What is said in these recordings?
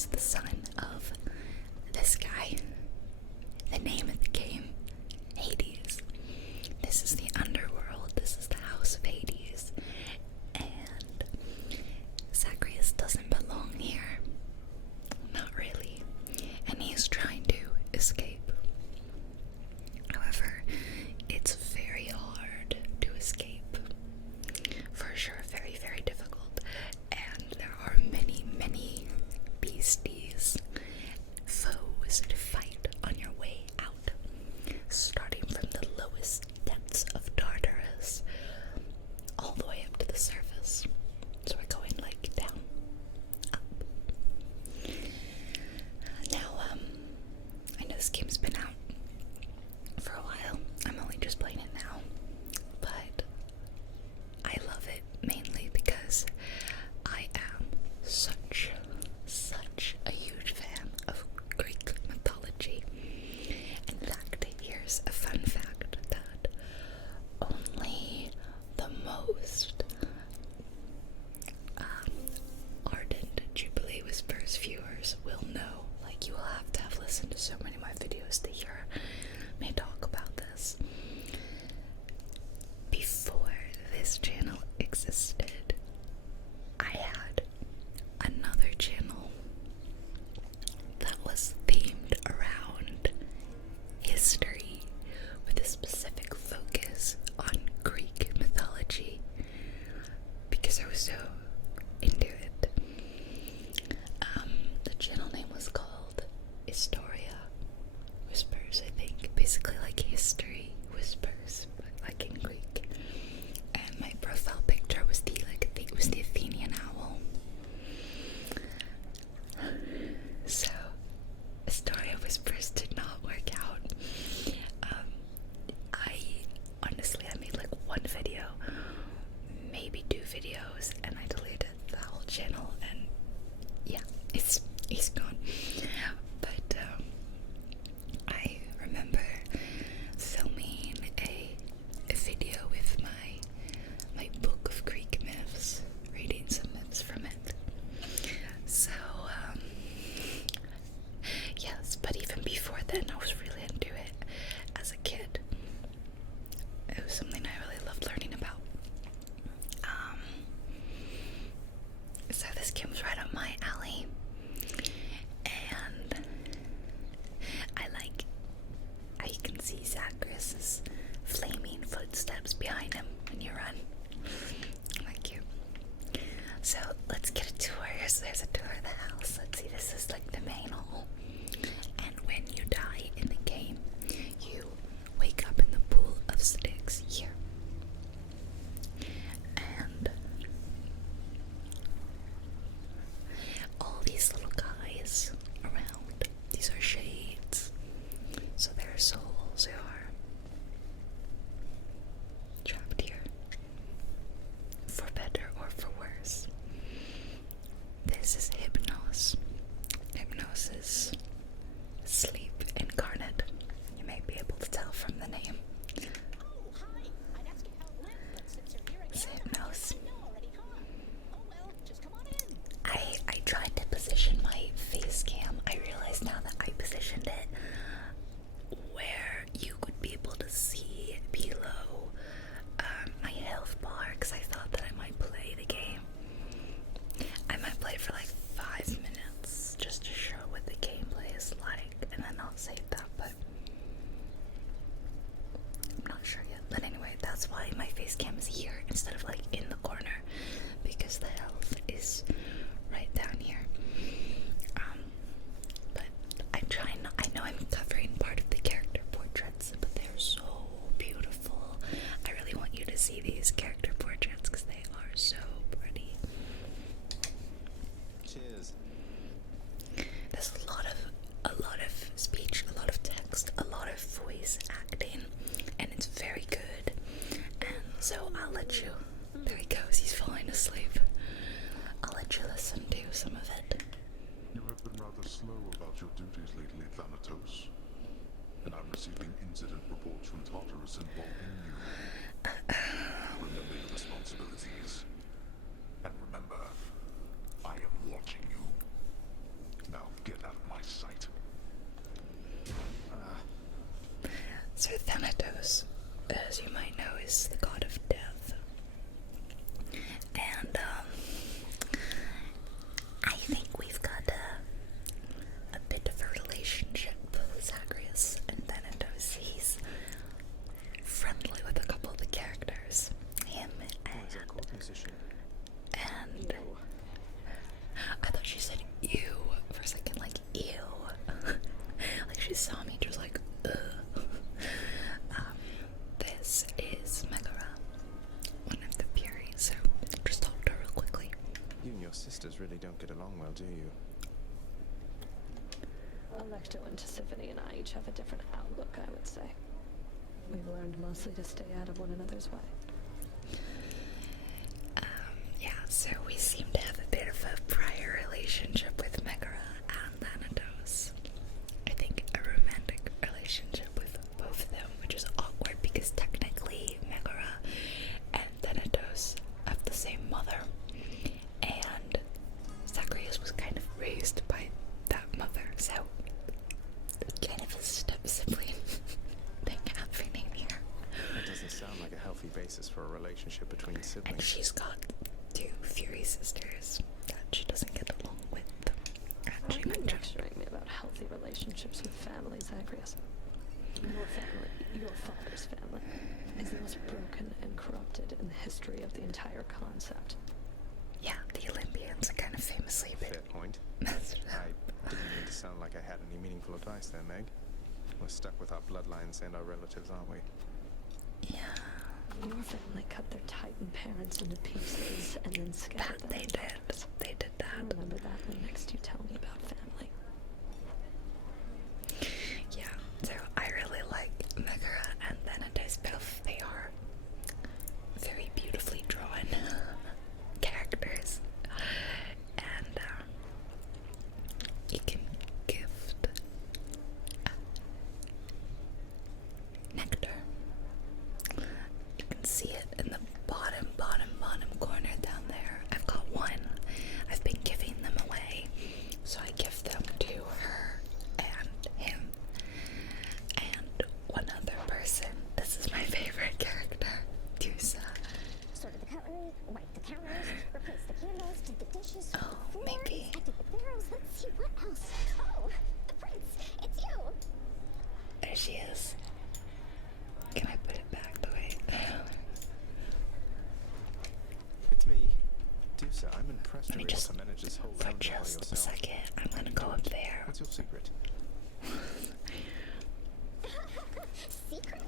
is the son of this guy. The name of the game, Hades. This is the Underworld. This is the house of Hades. And Zacharias doesn't belong here. Not really. And he's trying to escape. However, it's very hard to escape. For sure, very, very difficult. And there are many, many beasties, foes to fight on your way out. Starting from the lowest depths of Tartarus all the way up to the surface. So we're going like down, up. Now, I know this game's been out for a while. I'm only just playing it now, but I love it mainly because I am such a huge fan of Greek mythology. In fact, here's a fun fact that only the most ardent JubileeWhispers viewers will know. Like, you will have to have listened to so many of my videos to hear me talk about this. Before this channel existed, I had another channel that was themed around history with a specific focus on Greek mythology because I was so into it. The channel name was called Historia Whispers, I think. Basically like history whispers, but like in Greek. And my profile picture was the Athenian owl. So Historia Whispers did not work out. I made like one video, maybe 2 videos, and I deleted the whole channel, and yeah, it's gone. But I remember filming a video with my book of Greek myths, reading some myths from it. So yes, but even before then I was really into it as a kid. It was something I really loved learning about. So this game was right up my alley, and I like how you can see Zacharias' flaming footsteps behind him when you run. Like you. So let's get a tour. There's a tour of the house. Let's see, this is like the main hall. And when you die in the game, you wake up in the pool of Styx here. And all these little guys around, these are shades. So their souls are trapped here, for better or for worse. This is Hypnos. Hypnos is sleep incarnate. You may be able to tell from the name. It's Hypnos. I tried to position my face cam. I realize now that I positioned it where you could be able to see below my health bar, because I thought that I might play the game. I might play for like 5 minutes just to show what the gameplay is like, and then I'll save that, but I'm not sure yet. But anyway, that's why my face cam is here instead of like in the corner, because the health is right down here. But I'm trying not, I know I'm covering part of the character portraits, but they're so beautiful. I really want you to see these character portraits because they are so pretty. Cheers. There's a lot of speech, a lot of text, a lot of voice acting, and it's very good. And so I'll let you, there he goes, he's falling asleep. I'll let you listen to some of it. You have been rather slow about your duties lately, Thanatos. And I'm receiving incident reports from Tartarus involving you. Remember your responsibilities. And remember, I am watching you. Now well, do you? Electo and Tisiphone and I each have a different outlook, I would say. We've learned mostly to stay out of one another's way. Yeah, so we seem to have a bit of a prior relationship with Megara and Thanatos. I think a romantic relationship with both of them, which is awkward because technically Megara and Thanatos have the same mother, and Zacharias was kind of raised by that mother, so kind of a step-sibling thing happening here. That doesn't sound like a healthy basis for a relationship between siblings. And she's got 2 Fury sisters that she doesn't get along with. And Why she are you mentioned lecturing me about healthy relationships with family, Zacharias? Your family, your father's family, is the most broken and corrupted in the history of the entire concept. yeah, the Olympians are kind of famously a Fair bit point. messed I up. didn't mean to sound like I had any meaningful advice there, Meg. We're stuck with our bloodlines and our relatives, aren't we? Yeah, Your family cut their Titan parents into pieces and then scattered them. they did. They did I'll that. remember that when next you tell me about family. Yeah, so I really like Megara and Thanatos both. They are very beautifully drawn characters. And you can gift nectar. You can see it in the bottom corner down there. I've got one. I've been giving them away. So I give them to her and him and one other person. This is my favorite character, Dusa. Sorted the cutlery, wiped the counters, replaced the candles, did the dishes, Oh, the floors, maybe. emptied the barrels. Let's see, what else? Oh, the prince, it's you! There she is. Can I put it back the way? It's me. Dusa, I'm impressed Let me you're able just, to manage this whole for town by just a yourself. second, I'm gonna go up there. What's your secret? Secret?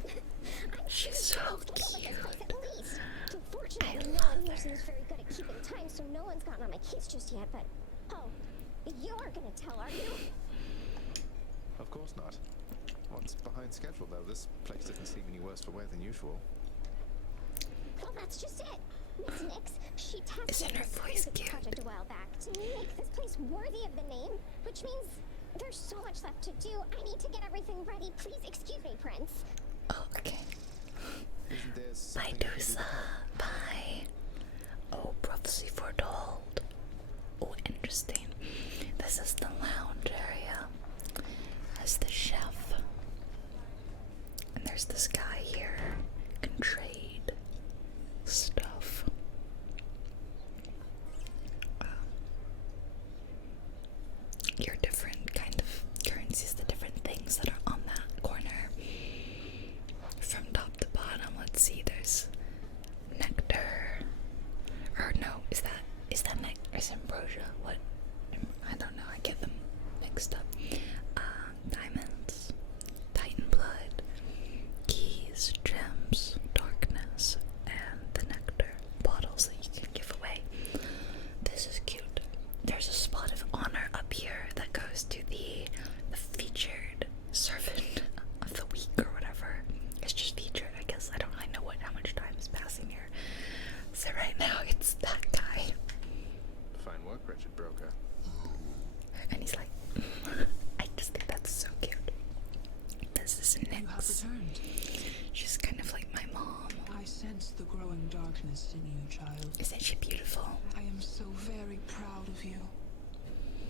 She's so cute. At least. Unfortunately, I no love one here her. seems very good at keeping time, so no one's gotten on my case just yet, but... Oh, you're gonna tell, are you? Of course not. What's behind schedule, though? This place doesn't seem any worse for wear than usual. Well, that's just it. Miss Nix, she tasked Isn't me her with voice this cute? project a while back to make this place worthy of the name, which means there's so much left to do. I need to get everything ready. Please excuse me, Prince. Oh, okay. Isn't there Bye, something I can do to Dusa. help? Bye. Oh, prophecy foretold. Oh, interesting. This is the lounge area. Has the chef. And there's this guy here. Can trade stuff. Your different kind of currencies, the different things that are on that corner. From top to bottom, let's see, there's nectar. Or no, is that nectar? Is ambrosia? What? I don't know, I get them mixed up. Diamonds, Titan blood, keys, gems, darkness, and the nectar bottles that you can give away. This is cute. There's a spot of honor up here that goes to the featured servant of the week or whatever. It's just featured, I guess. I don't really know how much time is passing here. So right now it's that guy. Fine work, wretched broker. And he's like, I just think that's so cute. This is You have Nix. returned. She's kind of like my mom. I sense the growing darkness in you, child. Isn't she beautiful? I am so very proud of you.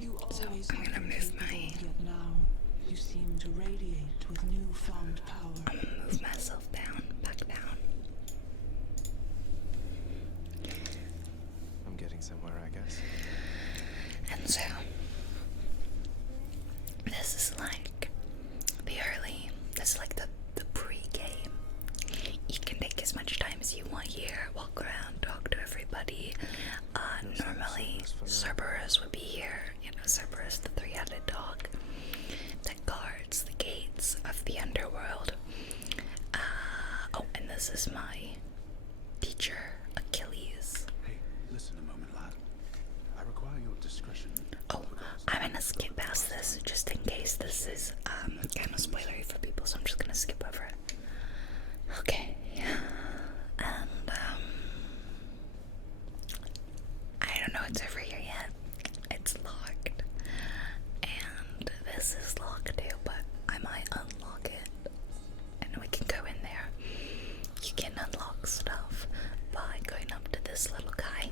You So, always I'm have gonna been move capable, my- yet now you seem to radiate with newfound power. I'm gonna move myself down, back down. I'm getting somewhere, I guess. And so, this is like this is like the pre-game. You can take as much time as you want here, walk around, talk to everybody. Normally, Cerberus would be here. You know, Cerberus, the 3-headed dog that guards the gates of the Underworld. Oh, and this is my teacher, Achilles. Hey, listen a moment, lad. I require your discretion. past this just in case this is kind of spoilery for people, so I'm just gonna skip over it. Okay, and I don't know what's over here yet. It's locked, and this is locked too, but I might unlock it, and we can go in there. You can unlock stuff by going up to this little guy,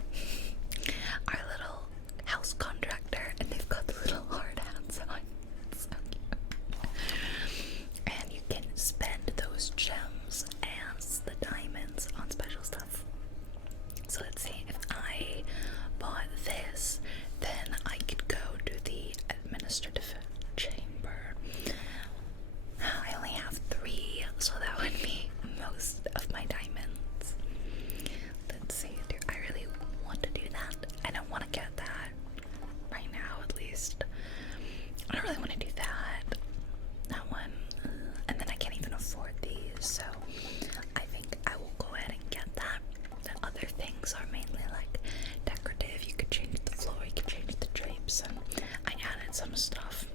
our little house contractor, and they've got the little hard hats on. It's so cute. And you can spend those gems as the diamonds on special stuff. So let's see, if I bought this, then I could go to the administrative chamber. I only have 3, so that would be most of my diamonds. Let's see, do I really want to do that? I don't want to get that right now, at least. I don't really want to do that one, and then I can't even afford these, so I think I will go ahead and get that. The other things are mainly like decorative. You could change the floor, you could change the drapes, and I added some stuff.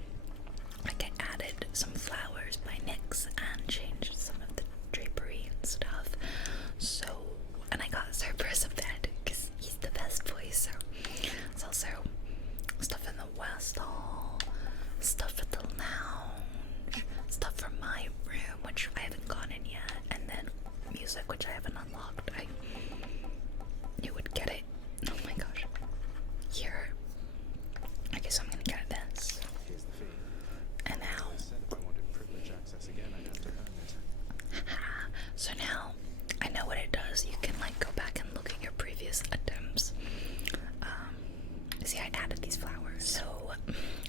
Like I added some flowers by NYX and changed some of the drapery and stuff. So, and I got Cerberus a bed because he's the best boy. So it's also stuff in the West Hall, stuff at the lounge, stuff from my room, which I haven't gone in yet, and then music, which I haven't unlocked. You would get it. Oh my gosh. Here. I guess I'm gonna get this. Here's the fee. And now. I said if I wanted privilege access again, I'd have to earn it. So now I know what it does. You can like go back and look at your previous attempts. See, I added these flowers. So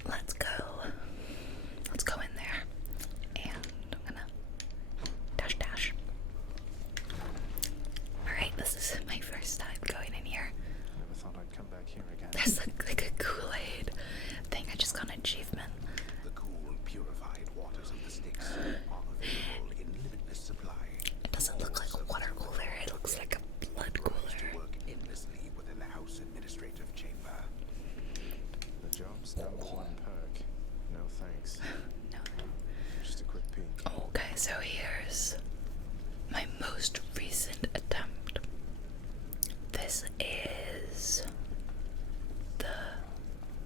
let's go in there, and I'm gonna dash. Alright, this is my first time going in here. Never thought I'd come back here again. There's like a Kool-Aid thing. I just got an achievement. The cool, purified waters of the Styx are available in limitless supply. It doesn't look like a water cooler. It looks like a blood To cooler. work endlessly within the House Administrative Chamber. The job's number one perk. No thanks. No. Just a quick peek. Okay, so here's my most recent attempt. This is the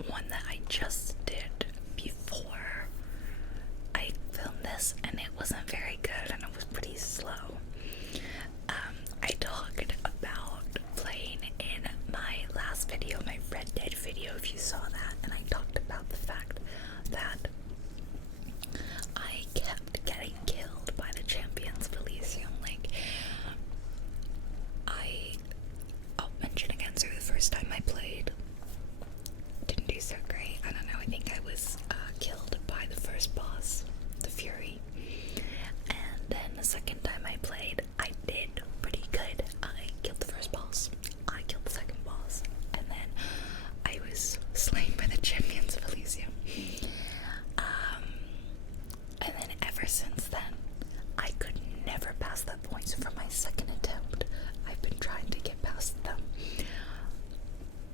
one that I just did before I filmed this, and it wasn't very good, and it was pretty slow. I talked about playing in my last video, my Red Dead video, if you saw that, and I talked about the fact that I kept getting killed by the champions of Elysium. Like, I'll mention again, so the first time I played, didn't do so great. I don't know, I think I was killed by the first boss, the Fury. And then the second time I played, I did pretty good. I killed the first boss, I killed the second boss, and then I was slain by the champions of Elysium. And then ever since then, I could never pass that point. So for my second attempt, I've been trying to get past them.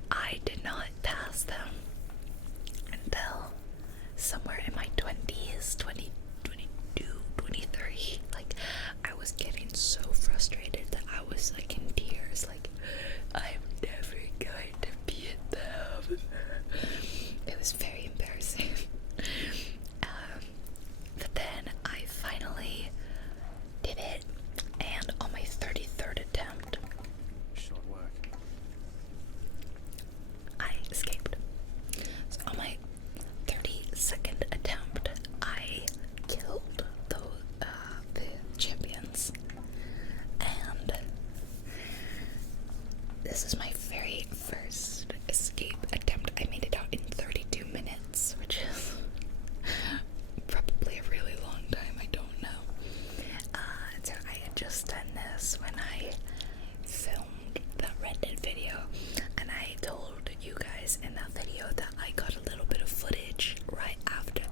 I did not pass them until somewhere in my 20s, 20, 22, 23. Like, I was getting so frustrated that I was like in tears, like, I'm never going to beat them. It was very embarrassing. But then I finally did it, and on my 33rd attempt, Short work. I escaped. So on my 32nd attempt, I killed the champions, and this is my very first escape attempt. I made it out in 32 minutes, which is probably a really long time, I don't know. So I had just done this when I filmed the Red Dead video, and I told you guys in that video that I got a little bit of footage right after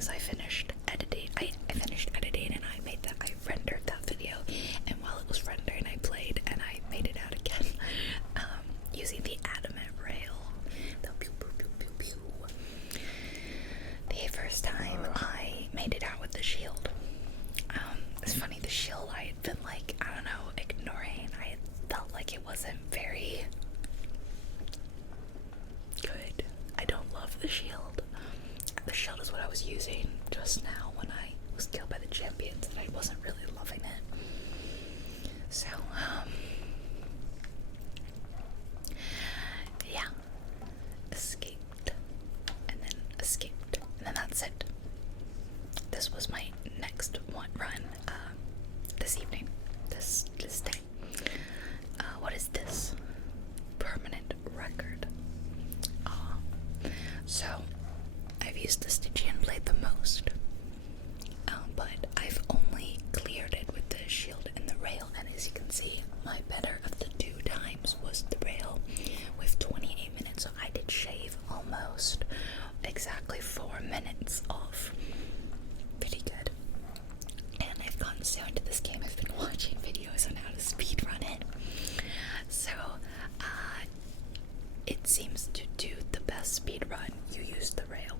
as I finished editing, I finished editing and I rendered that video, and while it was rendering I played and I made it out again using the adamant rail. The pew pew pew pew pew. The first time I made it out with the shield. It's funny, the shield I had been like, I don't know, ignoring. I felt like it wasn't very good. I don't love the shield. The shield is what I was using just now when I was killed by the champions, and I wasn't really loving it. So, yeah. Escaped. And then escaped. And then that's it. This was my next one run, this evening. This day. What is this? Permanent record. So I've used the Stygian blade the most, but I've only cleared it with the shield and the rail, and as you can see, my better of the 2 times was the rail with 28 minutes, so I did shave almost exactly 4 minutes off. Pretty good. And I've gotten so into this game, I've been watching videos on how to speedrun it. So, it seems to do the best speed run. You use the rail.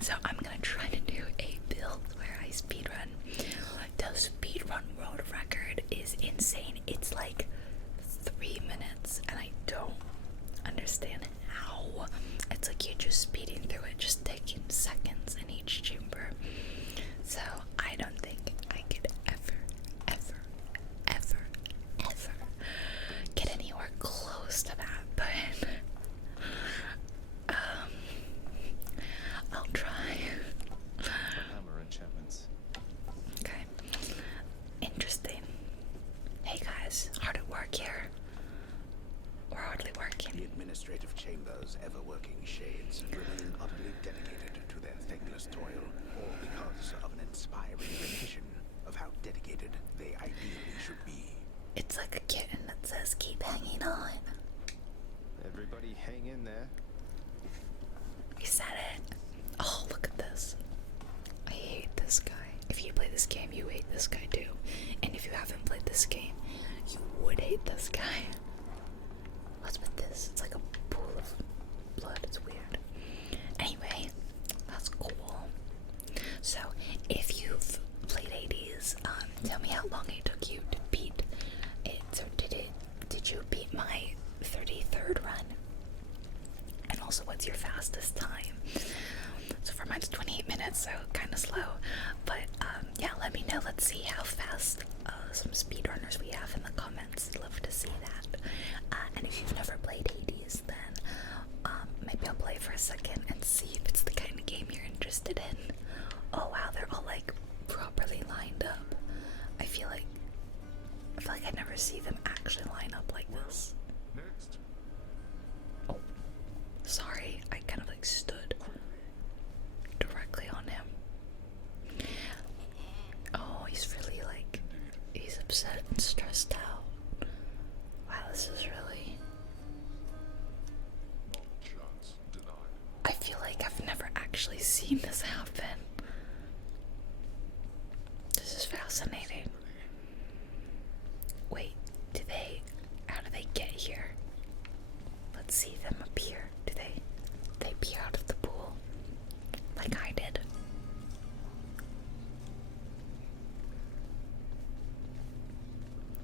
So I'm gonna try to do a build where I speed run. The speed run world record is insane. It's like 3 minutes, and I don't understand how. It's like you're just speeding through it, just taking seconds in each chamber. So I don't think I could ever get anywhere close to that, but I'll try. Hammer enchantments. Okay. Interesting. Hey guys, hard at work here. We're hardly working. The administrative chambers, ever-working shades, remain utterly dedicated to their thankless toil, all because of an inspiring rendition of how dedicated they ideally should be. It's like a kitten that says keep hanging on. Everybody hang in there. We said it. Oh, look at this. I hate this guy. If you play this game, you hate this guy too. And if you haven't played this game, you would hate this guy. What's with this? It's like a pool of blood. It's weird. Anyway, that's cool. So, if you've played Hades, tell me how long it took you to beat it. So did you beat my 33rd run? And also, what's your fastest time? So for mine's 28 minutes, so kind of slow. But yeah, let me know. Let's see how fast some speedrunners we have in the comments. Love to see that. And if you've never played Hades, then maybe I'll play for a second and see if it's the kind of game you're interested in. Oh wow, they're all like properly lined up. I feel like I never see them actually line up like this. Next. Oh, sorry, I kind of like stood directly on him. Oh, he's really like, he's upset and stressed out. Wow, this is really... Not a chance. Denied. I feel like I've never actually seen this happen. This is fascinating. Wait, how do they get here? Let's see them appear. Do they appear out of the pool? Like I did.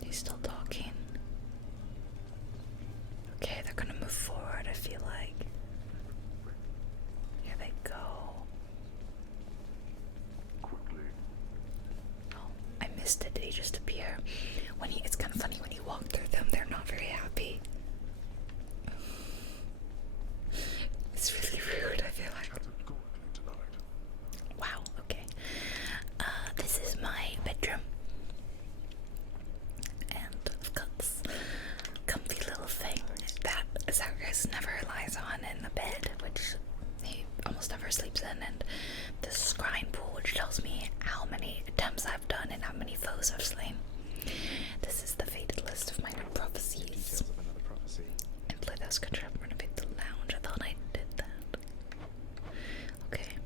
He's still talking. Okay, they're gonna move forward, I feel like. Here they go. Quickly. Oh, I missed it. Did he just appear? It's kind of funny when you walk through them, they're not very happy. It's really rude, I feel like. Categorically denied. Wow, okay. This is my bedroom. And I've got this comfy little thing that Zacharias never lies on in the bed, which he almost never sleeps in, and this scrying pool, which tells me how many attempts I've done and how many foes I've slain. This is the fated list of minor prophecies. Details of another prophecy. And play this control, renovate the lounge. I thought I did that. Okay.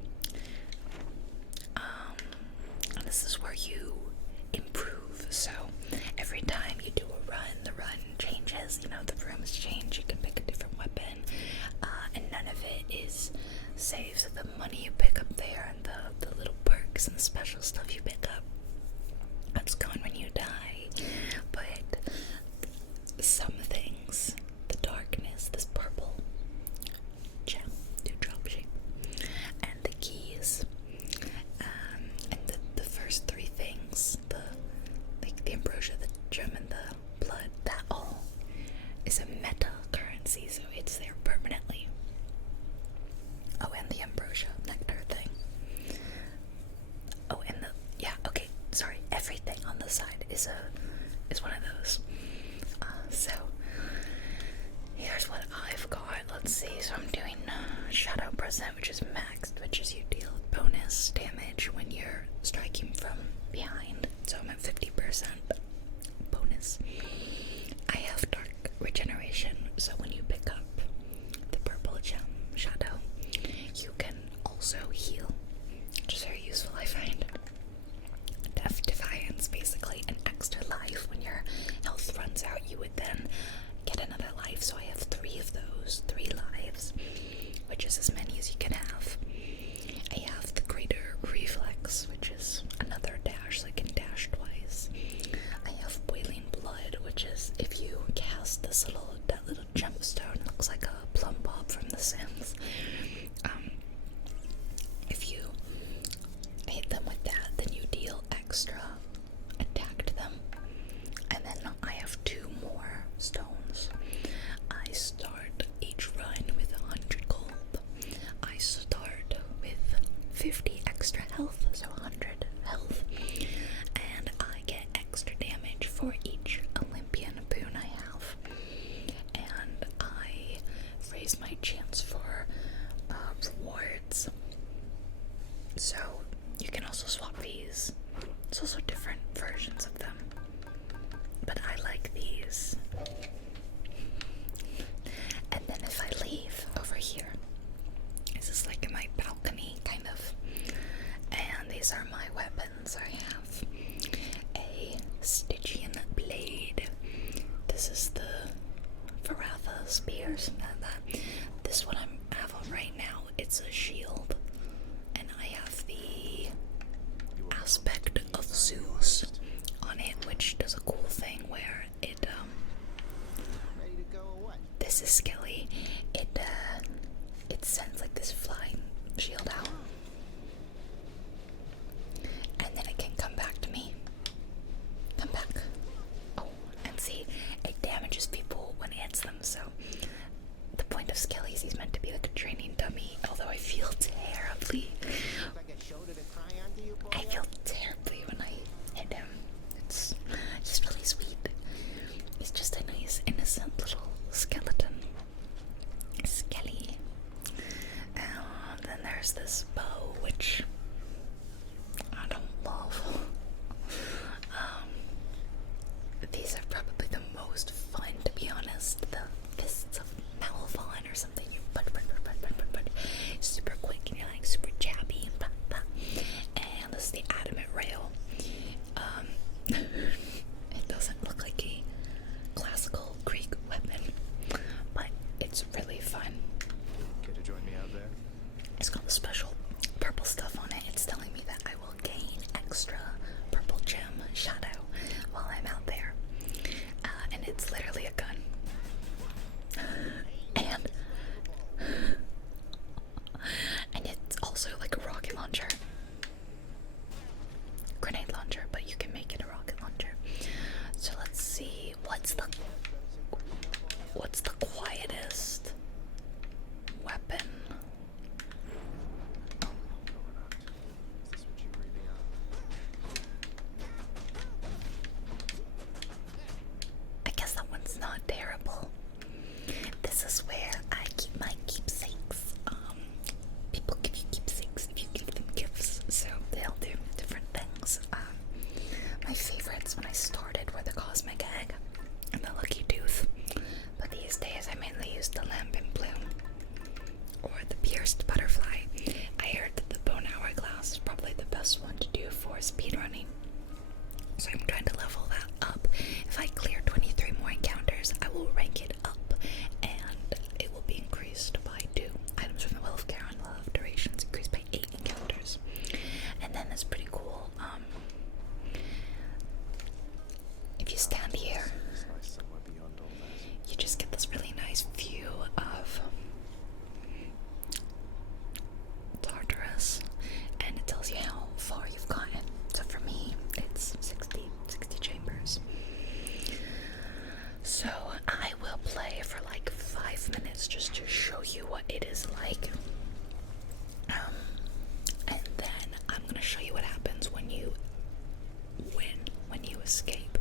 50 extra health, so 100 health, and I get extra damage for each Olympian boon I have, and I raise my chance for rewards. So you can also swap these. It's also different versions of them, but I like these. And then if I leave over here, this is like in my balcony, kind of, and these are my weapons. I have a Stygian blade. This is the Varatha spear, something like that. This one I have on right now, it's a shield, and I have the aspect of Zeus on it, which does a cool thing where it this is Skelly. It sends like this flying shield out, and then it can come back to me. Come back. Oh, and see, it damages people when it hits them. So the point of Skelly is he's meant to be like a training dummy. Although I feel terribly. I feel terribly when I hit him. It's just really sweet. He's just a nice, innocent little skeleton. Skelly. Then there's this bow, which I don't love. These are probably the most fun, to be honest. The fists of Malvon or something. You punch, super quick, and you're like super jabby. And this is the adamant rail. It doesn't look like a classical Greek weapon, but it's really fun. Care to join me out there? It's got the special purple stuff on it. It's telling me that I will gain extra purple gem shadow while I'm out there. And it's literally a gun. And it's also like a rocket launcher. Grenade launcher, but you can make it a rocket launcher. So let's see, what's the quietest weapon? Is this what you really are? I guess that one's not terrible. This is where I keep my keepsakes. People give you keepsakes if you give them gifts, so they'll do different things. My favorites when I started were the Cosmic Egg and the Lucky Tooth, but these days I mainly use the Lamp and Bloom or the Pierced Butterfly. I heard that the Bone Hourglass is probably the best one to do for speedrunning, so I'm trying to level that up. If I clear 23 more encounters, I will rank it up, and it will be increased by 2. Items from the Well of Charon will have durations increased by 8 encounters. And then it's pretty cool. If you stand here, It's nice somewhere beyond all that. you just get this really nice view of Tartarus, and it tells you how far you've gotten. So for me, it's 60 chambers. So I will play for like 5 minutes just to show you what it is like. And then I'm gonna show you what happens when you win, when you escape.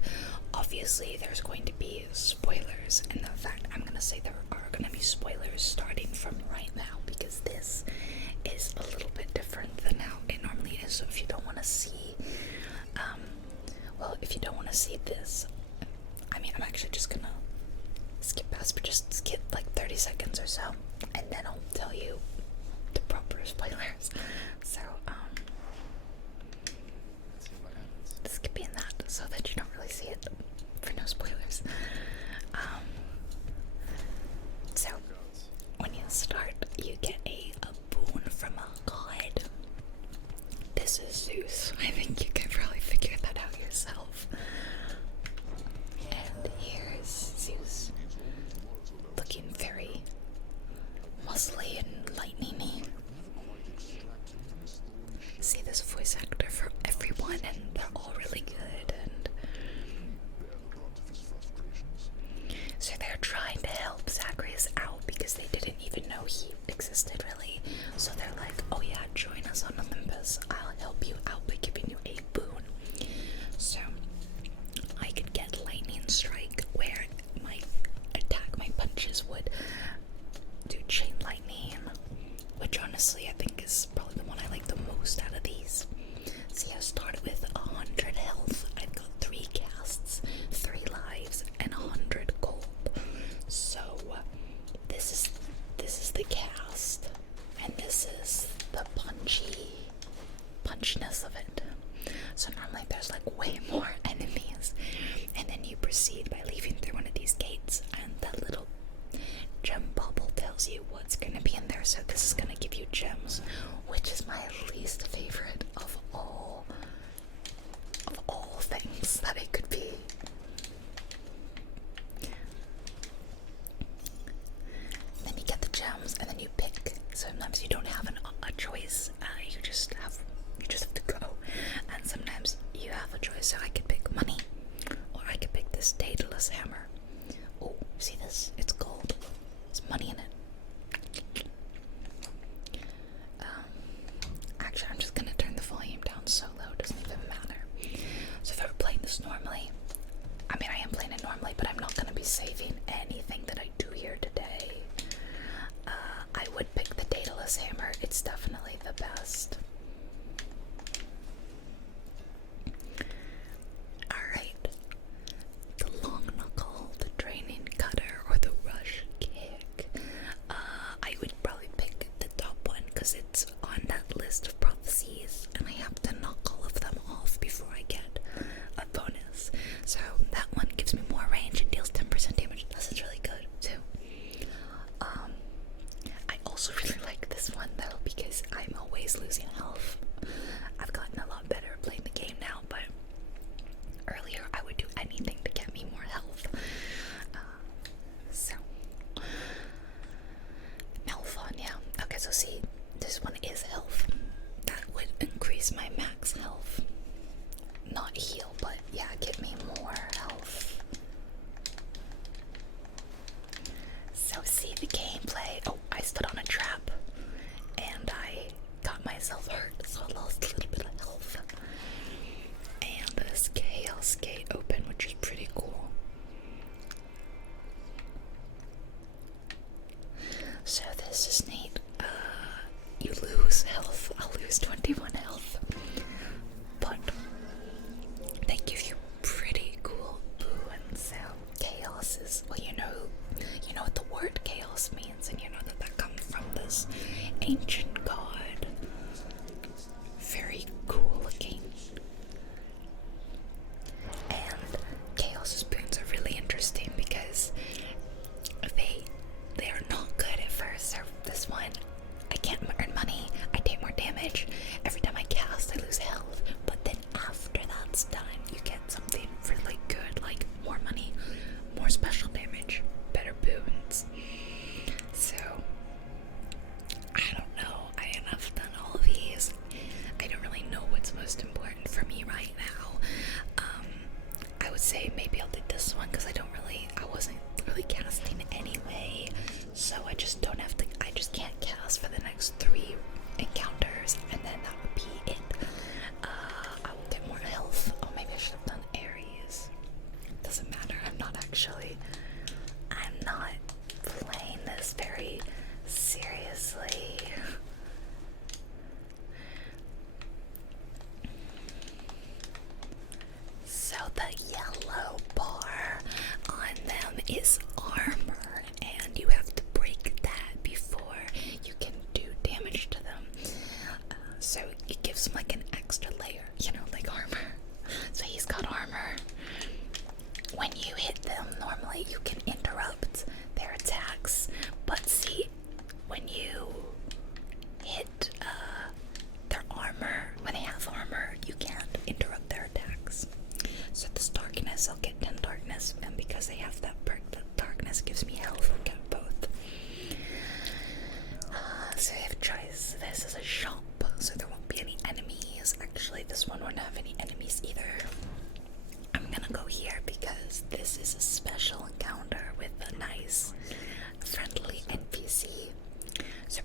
Obviously, there's going to be spoilers, and in fact, I'm gonna say there are gonna be spoilers starting from right now because this is a little bit different than how it normally is. So if you don't want to see, if you don't want to see this, I mean, I'm actually just gonna skip past, but just skip like 30 seconds or so, and then I'll tell you the proper spoilers. So, Let's see what happens. skipping that so that you don't really see it for no spoilers. So, when you start, you get a boon from a god. This is Zeus. I think you can probably figure that out yourself. And here's Zeus, looking very muscly and lightning-y. See this voice actor for everyone, and they're all really good. And so they're trying to help Zagreus out because they didn't even know he existed really. So they're like, "Oh yeah, join us on the least favorite of all things that it could be. Then you get the gems, and then you pick. Sometimes you don't have a choice. You just have to go. And sometimes you have a choice. So I could pick money, or I could pick this Daedalus hammer. Oh, see this? It's gold. There's money in it. Actually, I'm just gonna turn the volume down so low it doesn't even matter. So if I were playing this normally, I mean, I am playing it normally, but I'm not gonna be saving anything that I do here today. I would pick the Daedalus hammer. It's definitely the best. Alright. The long knuckle, the draining cutter, or the rush kick. I would probably pick the top one because it's on that list of prophecies, and I have to knock all of them off before I get a bonus. So that one gives me more range and deals 10% damage. This is really good too. I also really like this one though because I'm always losing health. I've gotten a lot better at playing the game now, but earlier I would do anything to get me more health. So Malphon, yeah. Okay, so see, this one is health. That would increase my max health. Not heal, but yeah, give me more health. So see the gameplay. Oh, I stood on a trap and I got myself hurt, so I lost a little bit of health. And this Chaos Gate open, which is pretty cool. So this is neat. You lose health. I'll lose 21 health. But they give you pretty cool boons. So chaos is, well, you know what the word chaos means, and you know that comes from this ancient god. Very cool looking. And chaos's boons are really interesting because they are not good at first. So this one, I can't earn money, I take more damage. Every time I cast, I lose health. But then after that's done, you get something really good, like more money, more special damage, better boons. So, I don't know. I've done all of these. I don't really know what's most important for me right now. I would say maybe I'll do this one because I wasn't really casting anyway. So I just don't have to, I just can't cast for the next 3 encounters, and then that would be it. I will get more health. Oh, maybe I should have done Aries. Doesn't matter, I'm not playing this very seriously. So the yellow bar on them is armor, and you have to break that before you can do damage to them. So it gives them like an extra layer, like armor. So he's got armor. When you hit them, normally you can interrupt their attacks, but see, when you hit their armor, when they have armor, you can't interrupt their attacks. So this darkness, I'll get 10 darkness, and because they have that perk, that darkness gives me health. I'll get both. So I have a choice. This is a shop, so there won't be any enemies. Actually, this one won't have any enemies either. I'm gonna go here because this is a special encounter with a nice, friendly NPC. So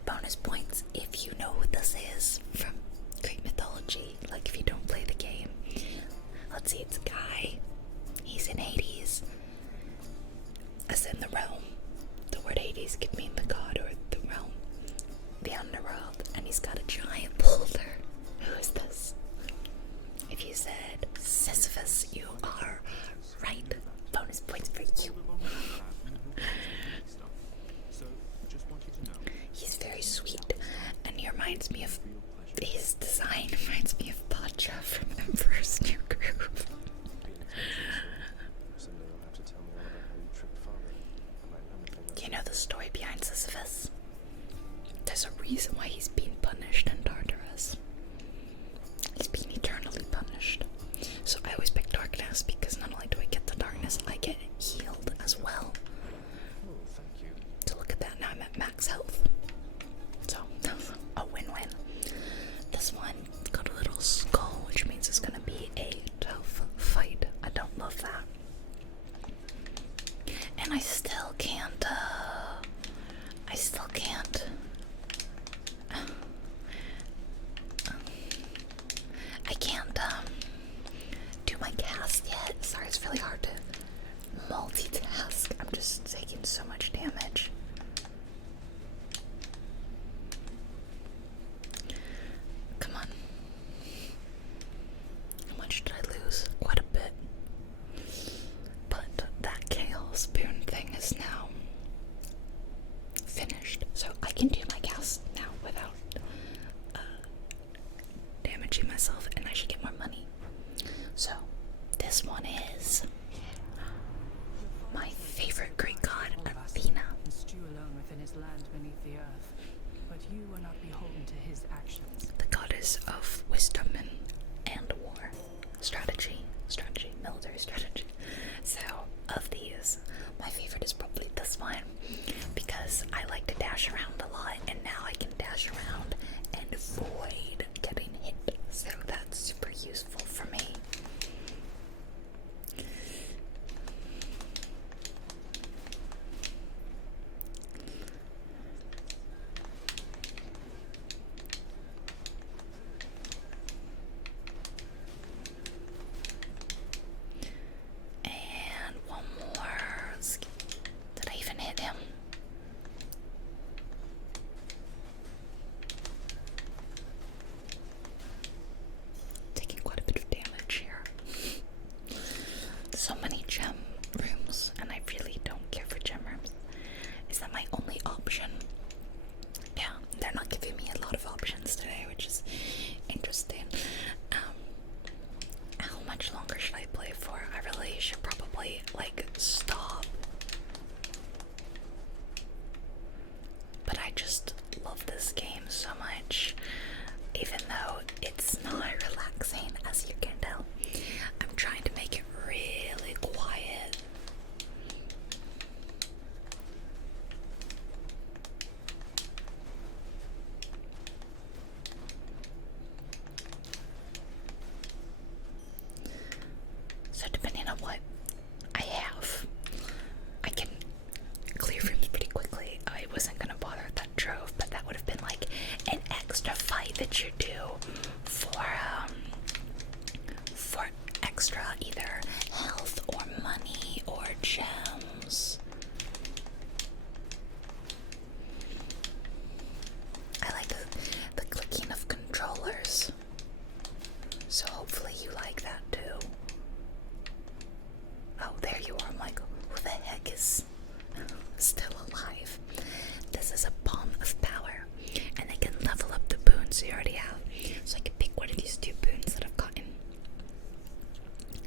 just taking so much damage. Come on. How much did I lose? Quite a bit. But that Chaos Boon thing is now finished, so I can do my cast now without damaging myself, and I should get more money. So, this one is my favorite Greek god, Athena. And stew alone within his land beneath the earth. But you are not beholden to his actions. The goddess of wisdom and war. Strategy, military strategy. So, of these, my favorite is probably this one, because I like to dash around a lot, and now I can dash around and avoid getting hit. So that's super useful for me. And one more. Did I even hit him? Taking quite a bit of damage here. So many gem rooms, and I really don't care for gem rooms. Is that my only option? Yeah, they're not giving me a lot of options today, which is interesting. How much longer should I play for? I really should probably, like, stop. But I just love this game so much, even though it's not relaxing, as you can tell. I'm trying to make it really quiet. So depending on what I have, I can clear rooms pretty quickly. I wasn't gonna bother with that trove, but that would have been like an extra fight that you do for extra either health or money or gems. I like the clicking of controllers, so hopefully you like that too. Oh, there you are. I'm like, who the heck is still alive? This is a Palm of Power, and I can level up the boons you already have. So I can pick one of these 2 boons that I've gotten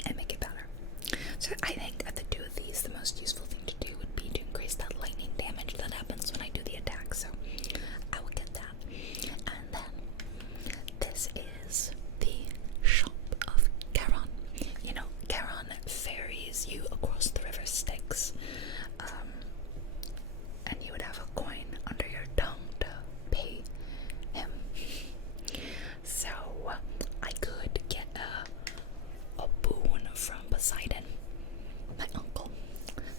and make it better. So I think of the 2 of these, the most useful thing to do would be to increase that lightning damage that happens when I do the attack. So I will get that. And then this is the shop of Charon. You know, Charon ferries you across the river Styx, and you would have a coin under your tongue to pay him. So I could get a boon from Poseidon, my uncle.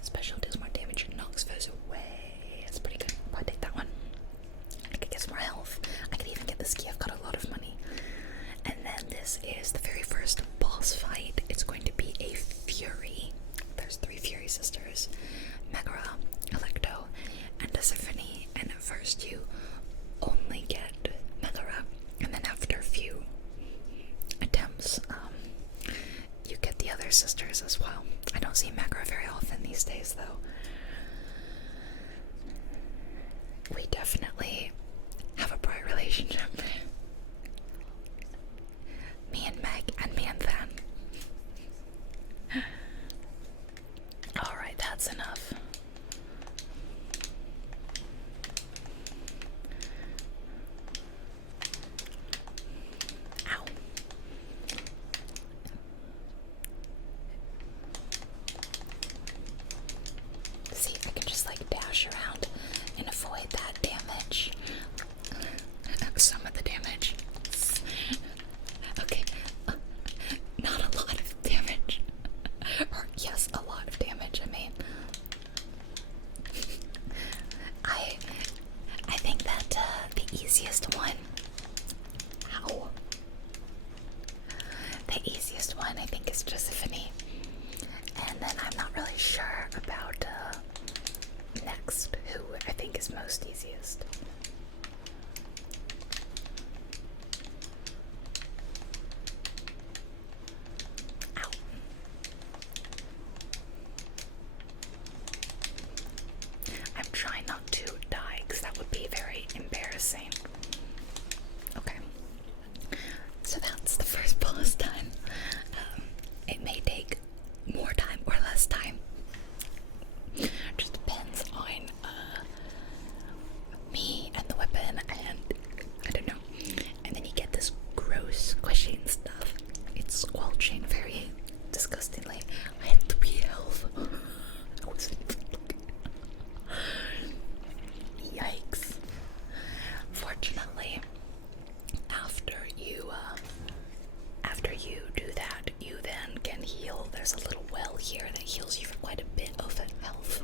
Special deals more damage and knocks foes away. That's pretty good. I'll take that one. I could get some more health. I could even get the ski. I've got a lot of money. And then this is the very first boss fight. It's going to be a Fury. There's 3 Fury sisters: Megara, Alecto, and Persephone. And at first you only get Megara, and then after a few attempts, you get the other sisters as well. I don't see Megara very often these days, though. We definitely have a bright relationship. Me and Meg, and me and Van. Alright, that's enough. Ow. See, I can just like dash around and avoid that damage. there's a little well here that heals you for quite a bit of health.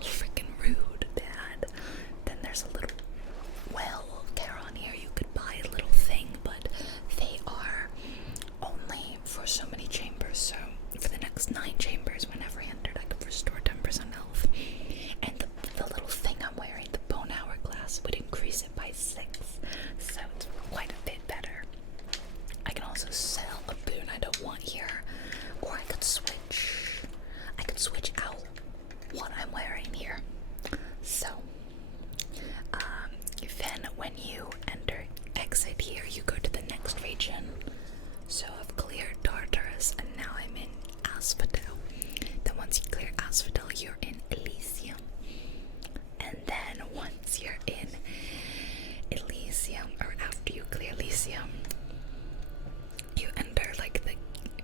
Freaking rude, bad. Then there's a little well there on here. You could buy a little thing, but they are only for so many chambers. So for the next 9 chambers, whenever I entered, I could restore 10% health. And the little thing I'm wearing, the bone hourglass, would increase it by 6. So it's quite a bit better. I can also sell a boon I don't want here, or I could switch. I could switch out what I'm wearing here. So, then when you exit here, you go to the next region. So I've cleared Tartarus, and now I'm in Asphodel. Then once you clear Asphodel, you're in Elysium. And then once you're in Elysium, or after you clear Elysium, you enter like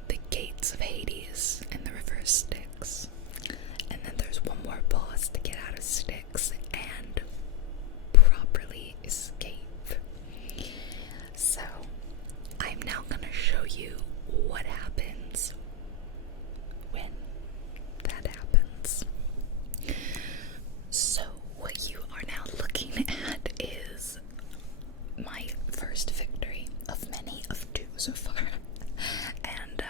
the gates of Hades and the river Styx. And then there's one more boss to get out of Styx and properly escape. So I'm now gonna show you what happens when that happens. So what you are now looking at is my first victory of many of 2 so far. And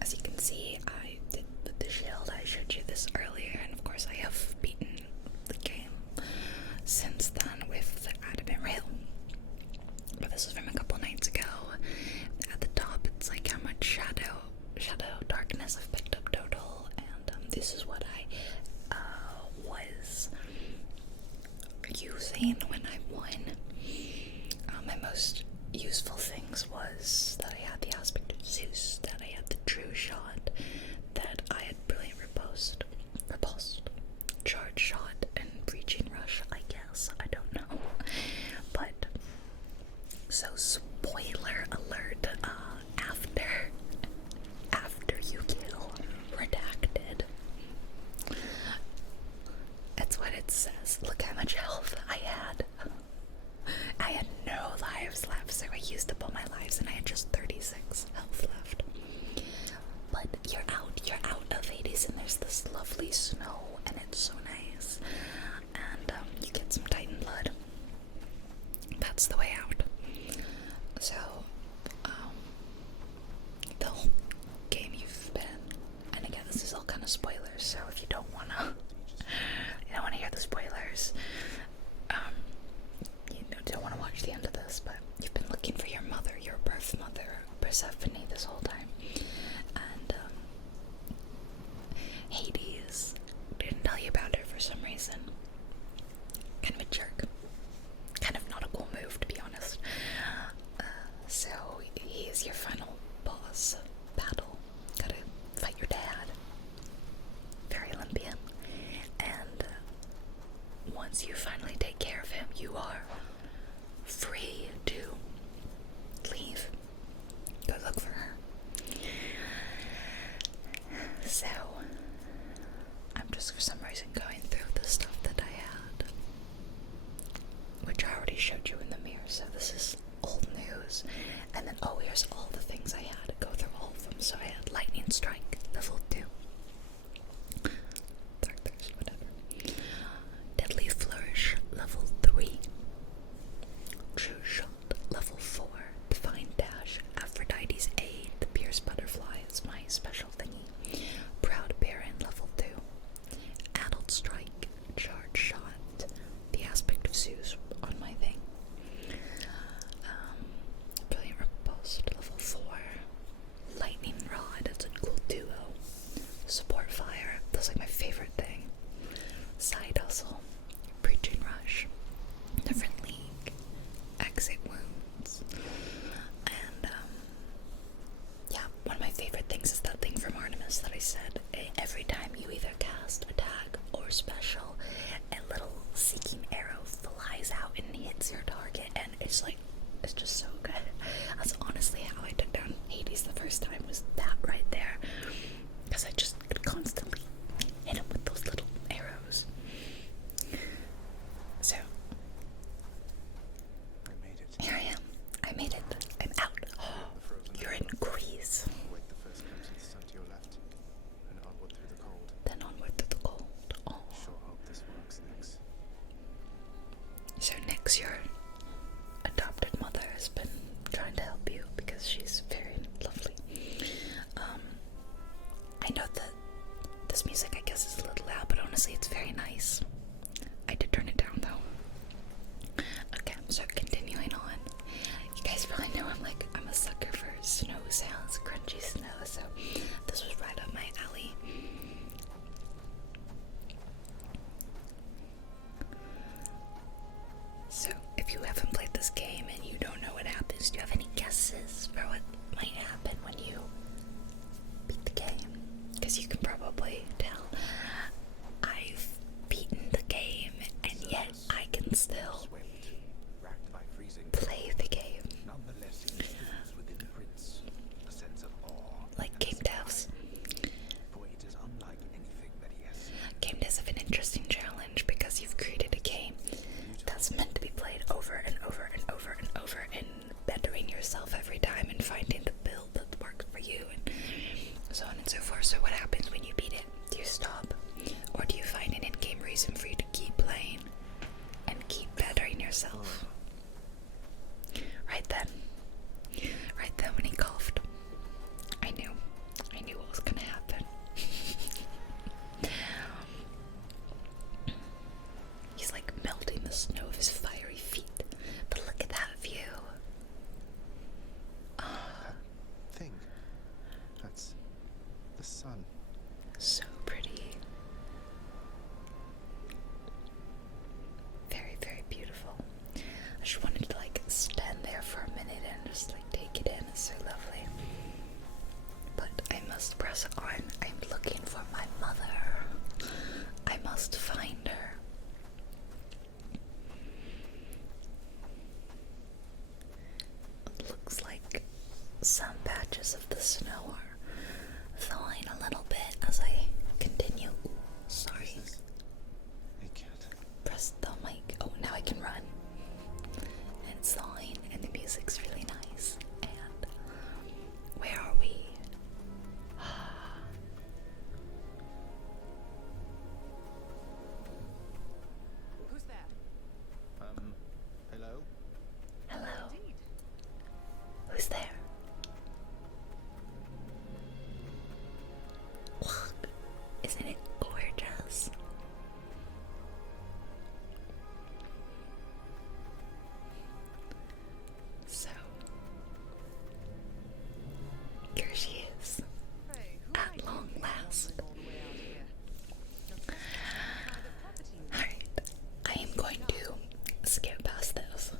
as you can see, I did with the shield. I showed you this earlier, and of course I have beaten the game since then with the adamant rail. But this is from a couple nights ago. At the top, it's like how much shadow darkness I've picked up total, and this is what I was using when I won. My most useful things was that I had the aspect of Zeus, that I had the true shot, that I had brilliant repulsed, charge shot, and breaching rush, I guess. I don't know. But, so spoiler alert, after you kill Redacted, that's what it says. Look how much health I had. I had no lives left, so I used up all my lives, and I had just 36 health left. But you're out of Hades, and there's this lovely snow, and it's so nice. And you get some Titan blood. That's the way out. So, the whole game you've been, and again, this is all kind of spoilers. So if you don't wanna hear the spoilers, you don't want to watch the end of this, but you've been looking for your mother, your birth mother, Persephone, this whole time. And Hades didn't tell you about her for some reason. Kind of a jerk. Kind of not a cool move, to be honest. So he is your final boss battle. Gotta fight your dad. Very Olympian. And once you finally take care of him, you are free to leave. Go look for her. So, I'm just for some reason going through the stuff that I had, which I already showed you in the mirror, so this is old news. And then, oh, here's all the things I had. Go through all of them. So I had Lightning Strike, level 2. Dark Thirst, whatever. Deadly Flourish, level 3. True Shot, level 4. Divine Dash, Aphrodite's Aid, the Pierce Butterfly is my special thingy. Proud Baron, level 2. Adult Strike, Charge Shot, the aspect of Zeus on my thing. Brilliant Repulsed, level 4. Lightning Rod, that's a cool duo. Support Fire, that's like my favorite thing. Side Hustle, Preaching Rush, Different League, Exit Wounds, and yeah, one of my favorite things is that thing from Artemis that I said, every time you either cast, attack, or special, a little seeking arrow flies out and hits your target, and it's just so good. That's honestly how I took down Hades the first time, was that right there, because I just could constantly hit him with those little arrows. So, I made it. here I am. I made it. I'm out. You're in This music, I guess, is a little loud, but honestly, it's very nice. I did turn it down though. Okay, so continuing on. You guys probably know I'm a sucker for snow sounds, crunchy snow, so this was right up my alley. So, if you haven't played this game and you don't know what happens, do you have any guesses for what might happen when you beat the game? Because you can probably tell I've beaten the game, and yet I can still play the game. Nonetheless, instills within the prince a sense of awe. Like game devs. For it is unlike anything that he has seen. Game devs have an interesting challenge because you've created a game that's meant to be played over and over and over and over, and bettering yourself every time and finding the build that works for you and so on and so forth. So what happens when you beat it? Do you stop? Or do you find an in-game reason for you to keep playing and keep bettering yourself? Right then when he coughed, I knew what was gonna happen. He's like melting the snow of his fiery feet. But look at that view. Thing. That's the sun. So pretty. Very, very beautiful. I just wanted to stand there for a minute and just take it in. It's so lovely. But I must press on. I'm looking for my mother. I must find her. It looks like some patches of the snow are thawing a little bit as I continue. Ooh, sorry. Hey, cat. Press the mic. Oh, now I can run. And it's thawing, and the music's really nice. And where are we? Who's there? Hello? Hello. Indeed. Who's there? Look, isn't it gorgeous? So, here she is, Hey, who are at you long last. all the way out here? Looks like a private property. Alright, I am going to skip past this.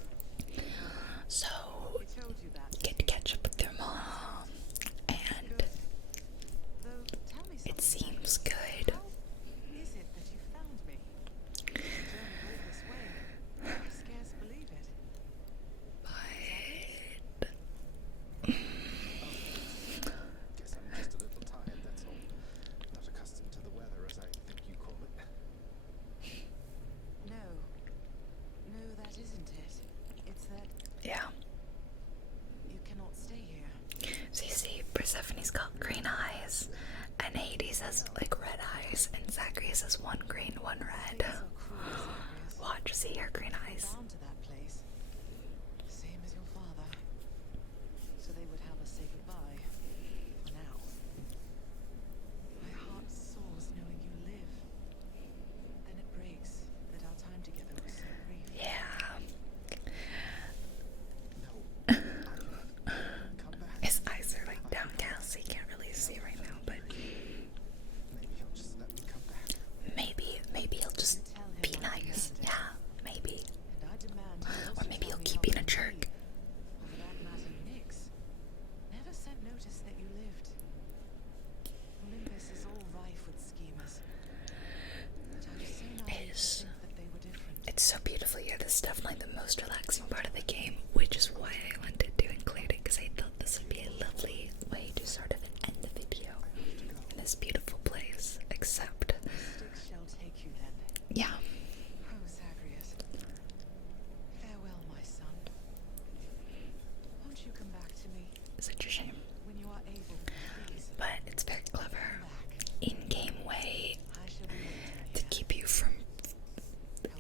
So, We told you that. get to catch up with their mom, and Though, tell me something. it seems good. How is it that you found me? You journeyed all this way. I scarce believe it. But Guess I'm just a little tired, that's all. Not accustomed to the weather, as I think you call it. No, that isn't it. It's that yeah, you cannot stay here. so you see, Persephone's got green eyes, and Hades has red eyes, and Zacharias has one green, one red. So cruel, Zacharias. Watch, see her green eyes. Bound to that place. Same as your father. So they would have us say goodbye. For now. My heart soars knowing you live. Then it breaks that our time together was so brief. Yeah, No. Come back. his eyes are downcast, so you can't really see right now, but Maybe he'll just let me come back. maybe he'll just Tell him be I nice. demand it. Yeah, maybe. And I demand he Or also maybe tell he'll me keep not being a to jerk. leave. Or for that matter, Nyx never sent notice that you lived. Olympus is all rife with schemers. But I was so naive to Is- think that they were different. It's so beautiful here. This is definitely the most relaxing part of the game, which is why I wanted to include it, because I thought this would be a lovely way to sort of end the video in this beautiful place. Except, Styx shall take you then. yeah, Oh, Zagreus. Farewell, my son. Won't you come back to me such a shame. when you are able, please? But it's very clever, Back. in-game way I shall be waiting to here. keep you from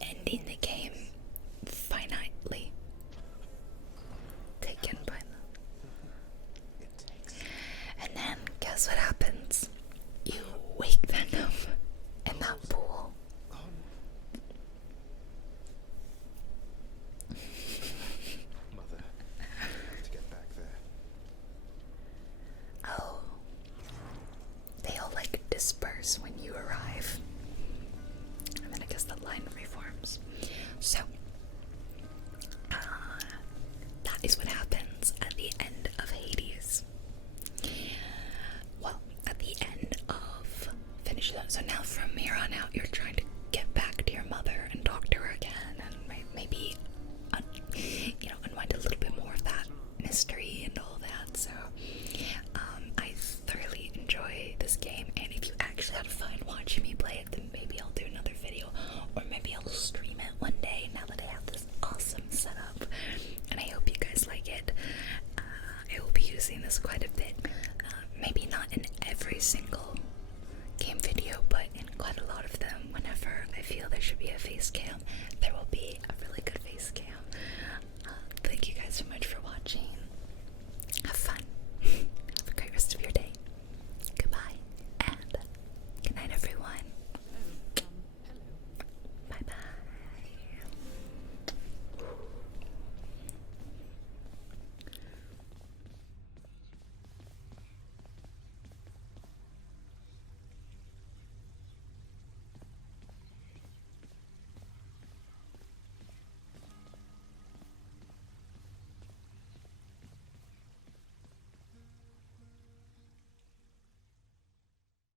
ending the game finitely taken by them. It takes. And then guess what happens? You wake Venom. is what happens